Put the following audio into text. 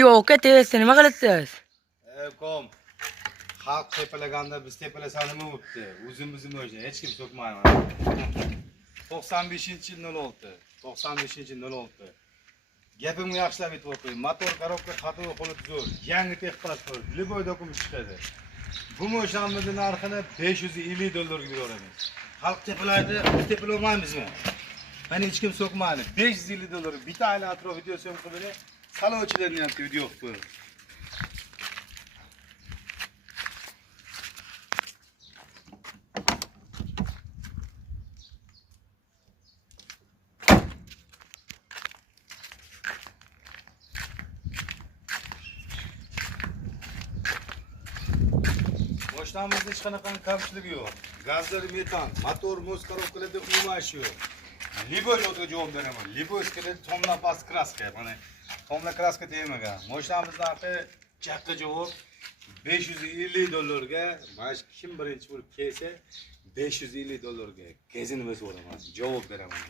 Yo'q, ketaversin, nima qilasiz? Kom. Xalq tepalaganda biz tepalasam nima bo'pti? O'zimizni o'sha hech kim so'kmayman. 95-06. 95-06. Gapimni yaxshilab aytib o'qing. Motor korobka xatovi qo'li zo'r. Yangi texpas bor. Liboy dokument chiqadi. Bu mo'shamning narxini $550 ga beramiz. Xalq tepalaydi, biz tepalolmaymizmi? Mana hech kim so'kmaydi. $550 bitta aylan atrof video syomka qilib, salovchilarni ham video qilib qo'ying. Boshlamizda hech qanaqa kamchiligi yo'q. Gazlar metan, motor muz korobkalarda umuman ish yo'q. Liboy o'tga javob beraman. Liboy skillet tomla pas kraska. Mana tomla kraska tegmagan. Boshlamizning narxi katta javob $550 ga, mana kim birinchi bo'lib kelsa $550 ga kezini biz olaman. Javob beraman.